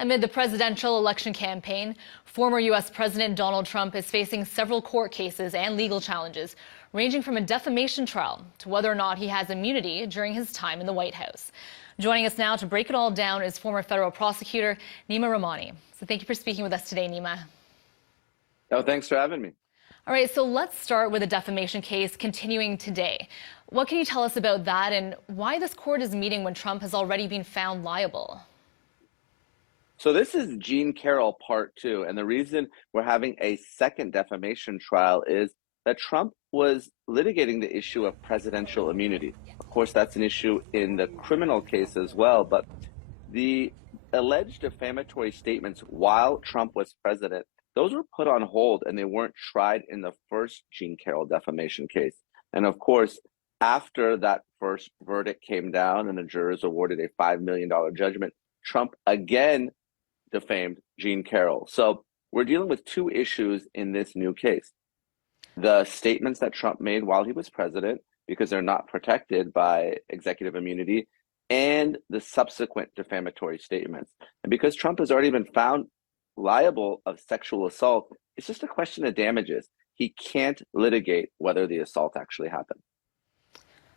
Amid the presidential election campaign, former U.S. President Donald Trump is facing several court cases and legal challenges, ranging from a defamation trial to whether or not he has immunity during his time in the White House. Joining us now to break it all down is former federal prosecutor Neama Rahmani. So thank you for speaking with us today, Neama. Oh, thanks for having me. All right, so let's start with a defamation case continuing today. What can you tell us about that and why this court is meeting when Trump has already been found liable? So this is Jean Carroll Part 2, and the reason we're having a second defamation trial is that Trump was litigating the issue of presidential immunity. Of course, that's an issue in the criminal case as well, but the alleged defamatory statements while Trump was president, those were put on hold and they weren't tried in the first Jean Carroll defamation case. And of course, after that first verdict came down and the jurors awarded a $5 million judgment, Trump again defamed Jean Carroll. So we're dealing with two issues in this new case. The statements that Trump made while he was president, because they're not protected by executive immunity, and the subsequent defamatory statements. And because Trump has already been found liable of sexual assault, it's just a question of damages. He can't litigate whether the assault actually happened.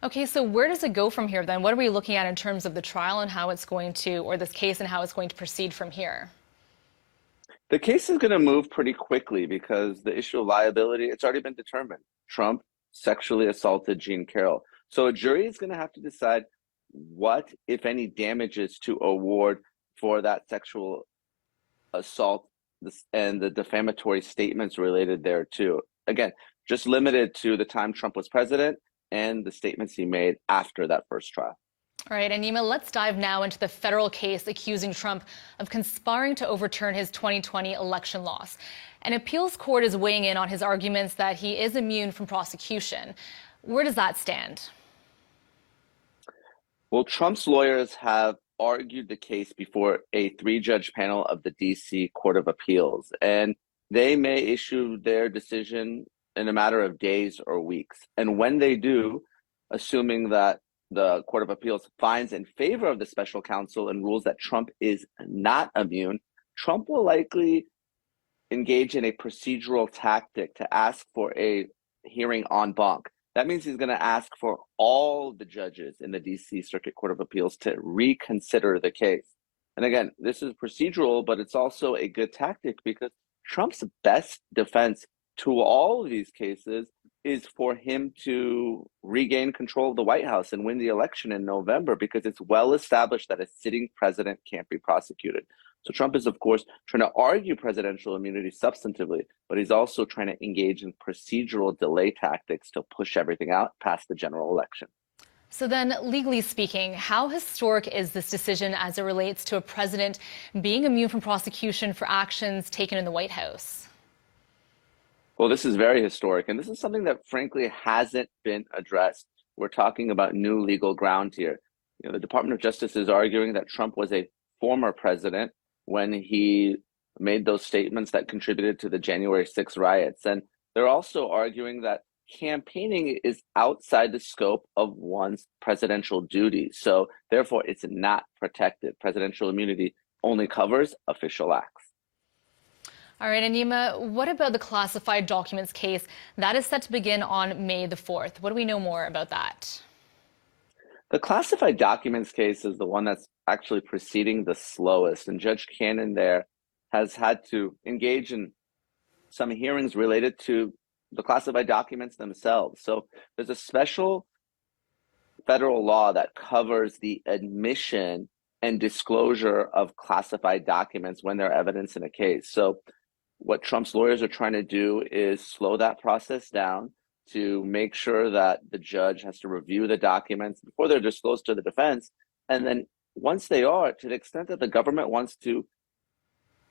Okay, so where does it go from here then? What are we looking at in terms of the trial and how it's going to, or this case and how it's going to proceed from here? The case is going to move pretty quickly because the issue of liability, it's already been determined. Trump sexually assaulted Jean Carroll. So a jury is going to have to decide what, if any, damages to award for that sexual assault and the defamatory statements related thereto. Again, just limited to the time Trump was president and the statements he made after that first trial. All right, and Neama, let's dive now into the federal case accusing Trump of conspiring to overturn his 2020 election loss. An appeals court is weighing in on his arguments that he is immune from prosecution. Where does that stand? Well, Trump's lawyers have argued the case before a three-judge panel of the D.C. Court of Appeals, and they may issue their decision in a matter of days or weeks. And when they do, assuming that the Court of Appeals finds in favor of the special counsel and rules that Trump is not immune, Trump will likely engage in a procedural tactic to ask for a hearing en banc. That means he's going to ask for all the judges in the D.C. Circuit Court of Appeals to reconsider the case. And again, this is procedural, but it's also a good tactic because Trump's best defense to all of these cases is for him to regain control of the White House and win the election in November, because it's well established that a sitting president can't be prosecuted. So Trump is, of course, trying to argue presidential immunity substantively, but he's also trying to engage in procedural delay tactics to push everything out past the general election. So then, legally speaking, how historic is this decision as it relates to a president being immune from prosecution for actions taken in the White House? Well, this is very historic, and this is something that, frankly, hasn't been addressed. We're talking about new legal ground here. You know, the Department of Justice is arguing that Trump was a former president when he made those statements that contributed to the January 6th riots. And they're also arguing that campaigning is outside the scope of one's presidential duties. So therefore, it's not protected. Presidential immunity only covers official acts. All right, and Neama, what about the classified documents case that is set to begin on May the 4th? What do we know more about that? The classified documents case is the one that's actually proceeding the slowest, and Judge Cannon there has had to engage in some hearings related to the classified documents themselves. So there's a special federal law that covers the admission and disclosure of classified documents when they're evidence in a case. So what Trump's lawyers are trying to do is slow that process down to make sure that the judge has to review the documents before they're disclosed to the defense. And then once they are, to the extent that the government wants to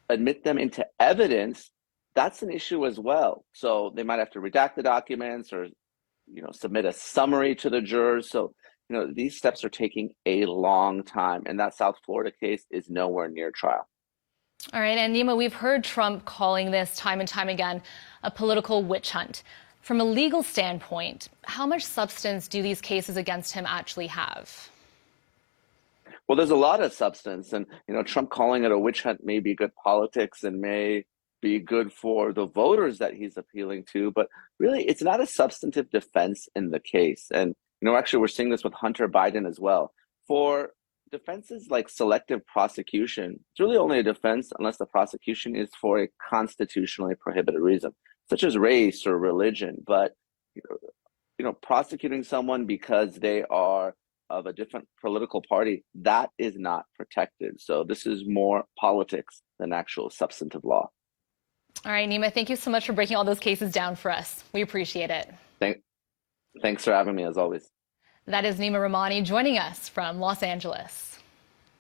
admit them into evidence, that's an issue as well. So they might have to redact the documents or, submit a summary to the jurors. So, these steps are taking a long time. And that South Florida case is nowhere near trial. All right, and Neama, we've heard Trump calling this time and time again a political witch hunt. From a legal standpoint, how much substance do these cases against him actually have? Well, there's a lot of substance, and Trump calling it a witch hunt may be good politics and may be good for the voters that he's appealing to, but really, it's not a substantive defense in the case. And actually, we're seeing this with Hunter Biden as well. For defenses like selective prosecution, it's really only a defense unless the prosecution is for a constitutionally prohibited reason, such as race or religion. But prosecuting someone because they are of a different political party, that is not protected. So this is more politics than actual substantive law. All right, Neama, thank you so much for breaking all those cases down for us. We appreciate it. Thanks for having me, as always. That is Neama Rahmani joining us from Los Angeles.